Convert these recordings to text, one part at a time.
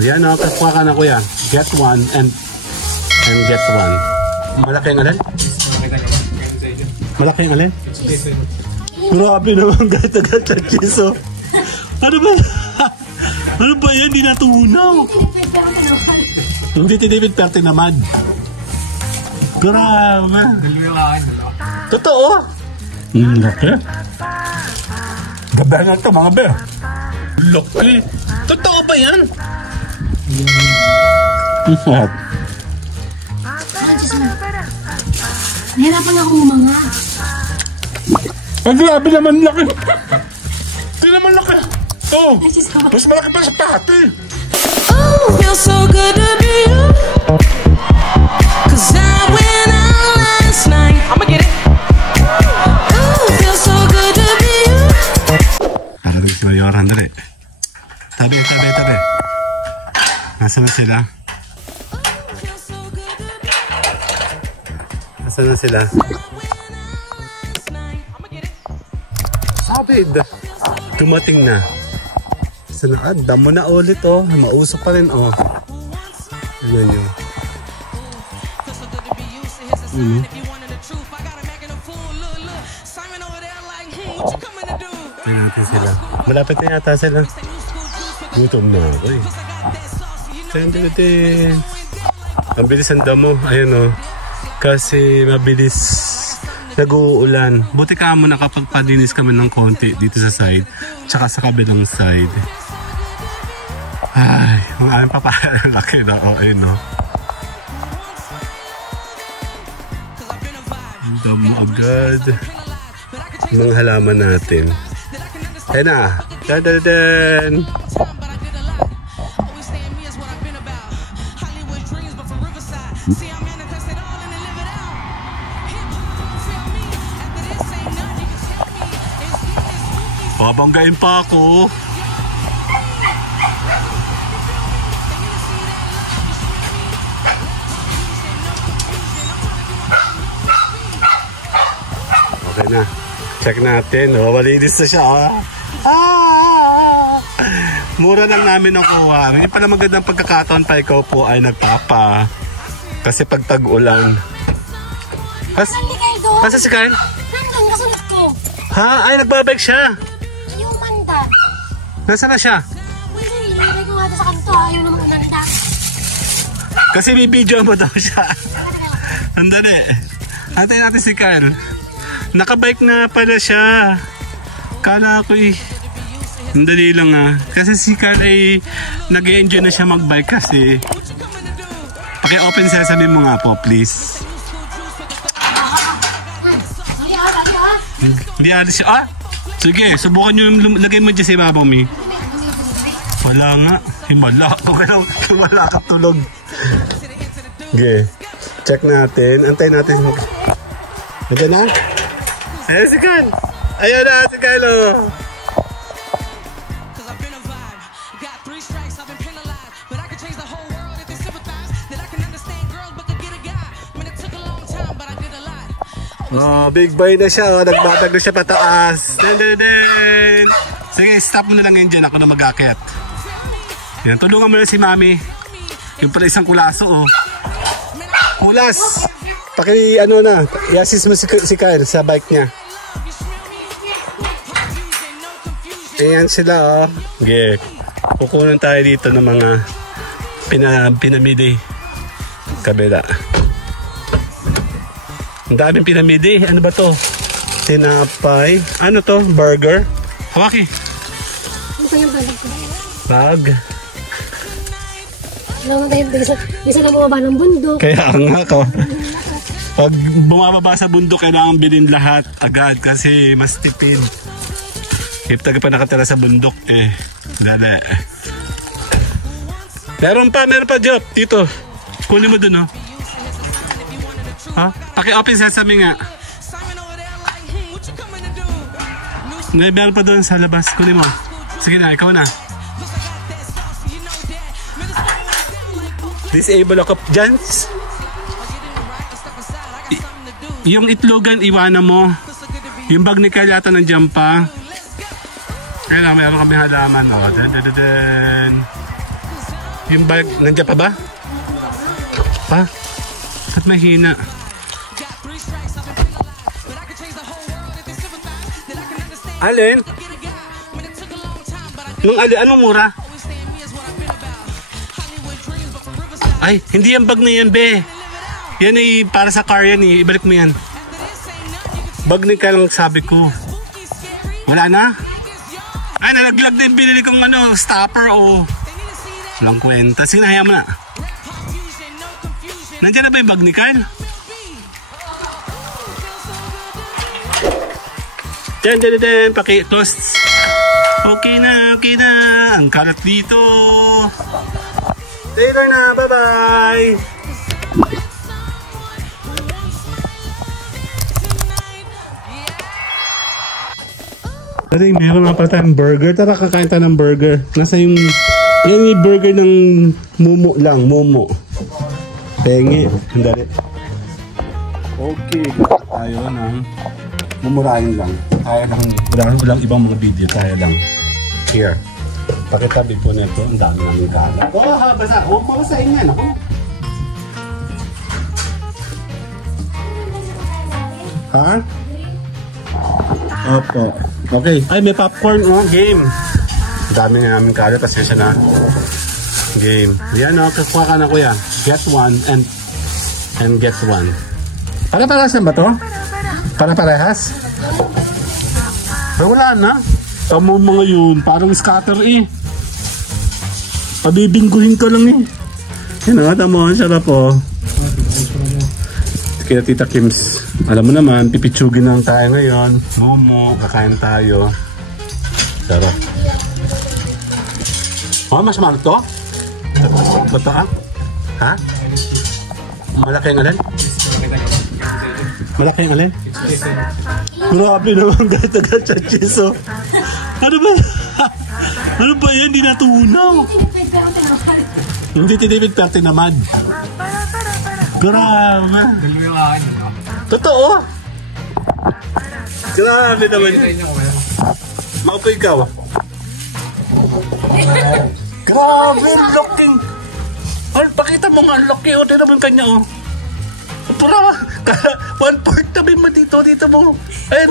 Yan o, kuha ka na kuya. Get one and get one. Malaki ang alin? Malaki ang alin? Grabe naman gata-gat na cheese oh. Ano ba? Ano ba yan? Hindi natunaw. Hindi tinipid perte naman. Grabe. Totoo. Laki. Gabi na ito mga be. Laki. Totoo ba yan? Isat. Nahirapan ako mga. Ang grabe naman laki. Hindi naman laki. Oh, mas malaki pa sa pati. Oh, feels so good to be you. Cause I went out last night. I'ma get it. Oh, feels so good to be you. Parating si Mayoran, dali. Tabi. Nasaan na sila? Nasaan na sila? Sabid! Dumating na. Saan? Damo na ulit oh. Mausok pa rin oh. Ayan yun. Tingnan natin sila. Malapit na yata sila. Gutom na ako eh. Ang bilis ang damo. Ayan o. Kasi mabilis nag-uulan. Buti ka mo nakapagpadinis kami ng konti dito sa side. Tsaka sa kabilang side. Ay, ang aming papalaki na. O, ayun o. Ang damo agad. Mga halaman natin. Ayan na. Dan. Babanggain pa ako. Okay na. Check natin. Oh, malinis na siya. Mura lang namin nakuha. Hindi pala magandang pagkakataon pa ikaw po ay nagpapa. Kasi pag tag-ulan. Pasa si Kyle? Nandun, kasunod ko. Ha? Ay, nagbabike siya. Ayaw umanda. Nasaan na siya? Hindi, ilagay ko nga sa kanto. Ayaw naman umanda. Kasi bibidyo mo daw siya. Andali. Antayin natin si Kyle. Nakabike na pala siya. Kala ko eh. Andali lang ah. Kasi si Kyle ay nag-enjoy na siya magbike kasi. Paki-open sesame mo nga po, please. Hindi alis siya. Ah! Sige, subukan nyo yung lagay mo dyan sa ibabaw, Mi. Wala nga. Himala. Okay lang. Himala ka tulog. Okay. Check natin. Antayin natin. Nandiyan na? Ayan si Kyle. Ayan na si Kyle. Oh, big boy na siya. Oh. Nagbatag na siya pataas. Den. Sige, stop mo na lang ngayon dyan. Ako na mag-akyat. Yan, tulungan mo na si Mami. Yung pala isang kulaso, oh. Kulas! Ano na, i-assist mo si Kyle sa bike niya. Ayan sila, oh. Okay. Kukunan tayo dito ng mga pinamili. Kabila. Ang daming pinamili. Ano ba to? Tinapay. Ano to? Burger? Hawaki. Ano pa yung bag? Bag. Alam mo tayo, bisa na bumaba ng bundok. Kaya nga ko. Pag bumababa sa bundok, kailangan bilhin lahat agad kasi mas tipid. If taga pa nakatira sa bundok, eh. Dali. Meron pa, Job. Dito. Kunin mo dun, oh. Ha? Paki-open sesame nga. Meron pa doon sa labas. Kunin mo. Sige na, ikaw na. Disable ako. Jans? Yung itlogan, iwanan mo. Yung bag ni Kyle yata nandiyan pa. Kaya lang, meron kami halaman. Oh. Yung bag, nandiyan pa ba? Pa? Ba't mahina? Alin? Anong mura? Ay, hindi yung bag na yan, be. Yan ay para sa car yan eh. Ibalik mo yan. Bag na ka lang sabi ko. Wala na? Ay, nalaglag na yung binili kong stopper o. Walang kwenta. Sinaya mo na. Nandiyan na ba yung bag ni Carl? Diyan. Paki-close. Okay na. Ang kalat dito. Later na. Bye-bye. Dali, meron nga pala tayong burger. Tara, kakain tayo ng burger. Nasa yung... Yan yung burger ng Momo lang. Momo. Tengi. Dali. Okay. Tayo ng... Mumurahin lang. Tayo lang. Walang ibang mga video. Tayo lang. Here. Pakitabi po nito. Ang dami namin kalat. Basa. Huwag mabasahin yan. Ako. Ha? Opo. Okay. Ay, may popcorn. Game. Dami na namin kalat. Pasensya na. Game. Yan kakuha ka na kuya. Get one and get one. Para-parehas ba to? Para-parehas? Ay, wala na. Tamo mga yun. Parang scatter eh. Pabibingguhin ka lang eh. Yan nga, tamo. Ang sarap oh. Kaya Tita Kims, alam mo naman, pipitsugin lang tayo ngayon. Momo, kakain tayo. Sarap. Oh, mas mahal to? Bato ka? Ha? Malaki ang alin? Malaki ang alin? Grabe naman, gata-gata sa cheese oh. Ano ba? Ano ba yan? Hindi natunaw. Hindi tinipid pero tinamad. Grabe. Totoo. Grabe naman. Maupo ikaw. Grabe, looking. Oh, pakita mo nga, looking. O, tira mo yung kanya, oh. Pura, 1/4 tabi mo dito mo. Ayun.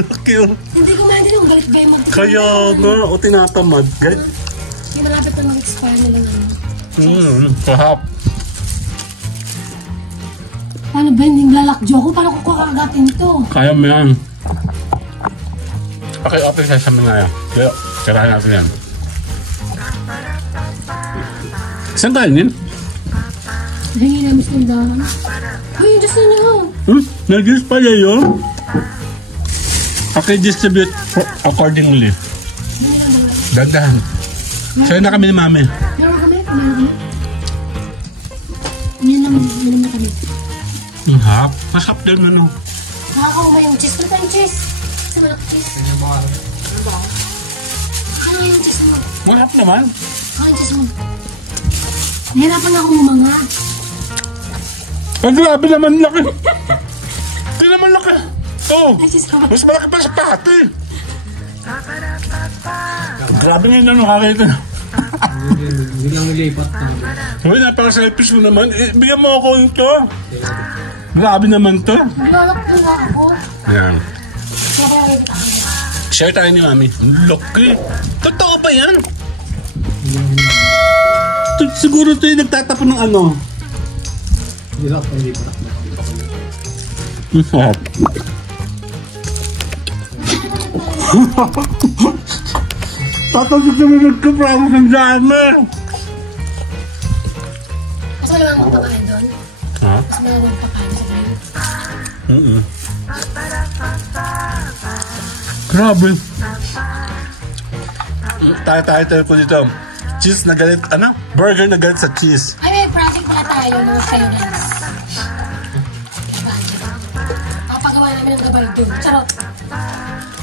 Looking, oh. Hindi ko maintin yung galit ba yung magtitipid. Kaya nga, o tinatamad. Galit. Hindi malapit na mag-expire nila naman. Sahap. Paano ba hindi lalakjo ko? Paano ko kakagatin to? Kaya mo yan. Okay, sa amin nga yan. Kaya, tirahan natin yan. Saan tayo yun? Hingi namin sa tindahan. Uy, yung Diyos na niyo. Nag-use pala yun? Okay, distribute accordingly. Dandahan. Sa'yo na kami ni Mami. Meron kami? Yan naman kami. Ang hap. Masap din ano. Nakakaw ba yung cheese? Ano tayong cheese? Sa malak cheese. Ano yung cheese mo? Masap naman. Ano yung cheese mo? Nahirapan ako mga. Ang grabe naman laki. Hindi naman laki. Oh, Ay, cheese ka ba? mas malaki pa sa pati. Grabe nga yung nakakita. Hindi lang lipat. Uy, napaka-selfish mo naman. Bigyan mo ako ito. Grabe naman to. Naglalakto na ako. Yan. Okay. Share tayo ni Mami. Ang laki. Totoo ba yan? Siguro ito yung nagtatapon ng ano. Hindi lang lipat. Hop. Tatasok na may nagka-promise ng dami. Mas malamang magpakain doon? Ha? Mas malamang magpakain sa ganyan? Grabe. Tayo po dito. Cheese na galit, ano? Burger na galit sa cheese. Ay, may project pala tayo mga finance. Papagawa namin ng gabal doon. Charot.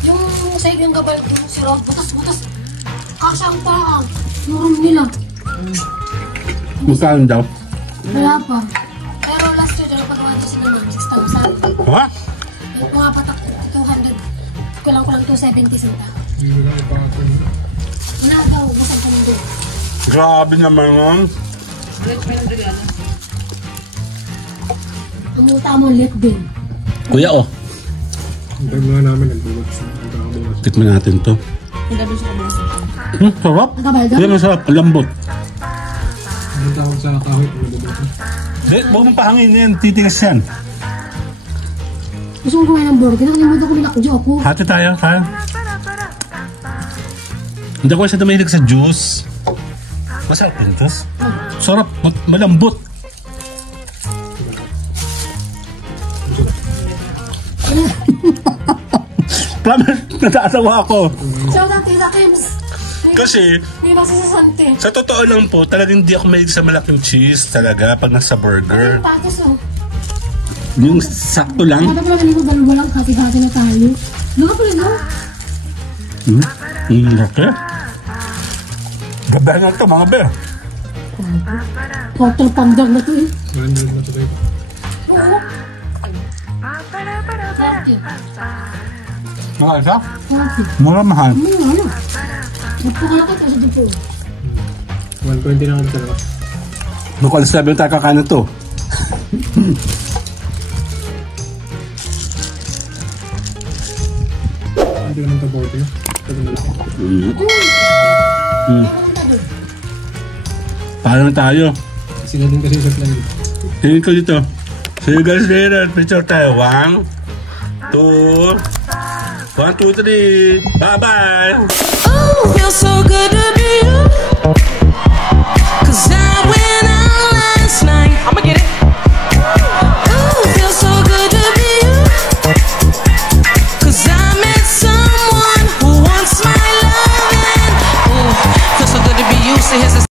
Yung sa'yo yung gabal doon, si Rob, butas-butas. Kasyang pa. Yung room nila. Magkaan daw? Wala pa. Pero last year, napagawa niya sila ng 6,000. Ha? Yung mga patak, 200. Kulang-kulang 270 sinta. Wala daw, basag ka nang doon. Grabe naman yun. Ang tamang let din. Kuya, oh. Hintay muna namin nagbuwag sa pagkakabukas. Tikman natin to. Sarap. Nagkabal daw? Yan, masarap. Ang lambot. Ang tawag sa kahoy kung nabubot. Huwag mong pahangin yan. Titigas yan. Gusto kong kumain ng burger. Nakalimutan ko nilakjo ako. Hati tayo, ha? Hindi ko siya tumahilig sa juice. Masarap yun, tos. Sarap. Malambot. Promise, natatawa ako. Shout out Tita Kims. Kasi, May masasasante. sa totoo lang po, talagang hindi ako mahilig sa malaking cheese talaga pag nasa burger. Patis oh. Yung sakto lang. Dapat naman yung dalawa lang hati-hati na tayo. Doon ka pala no? Laki. Gabi na ito, mga be. Quarter pounder na to eh. 100 na tuloy. Oo. Thank you. Mga isa? Thank you. Mura mahal. Ano? Nagpakalaki tayo sa dito. 120 na kami talaga. Mukhang 7 tayo kakain ito. Hindi ko nang kabote. Ito na lang. Paano na tayo? Sila din kasi sa plan. Tingin ko dito. See you guys later. Picture tayo. 1, 2, 1, 2, 3. Bye-bye! Ooh, feels so good to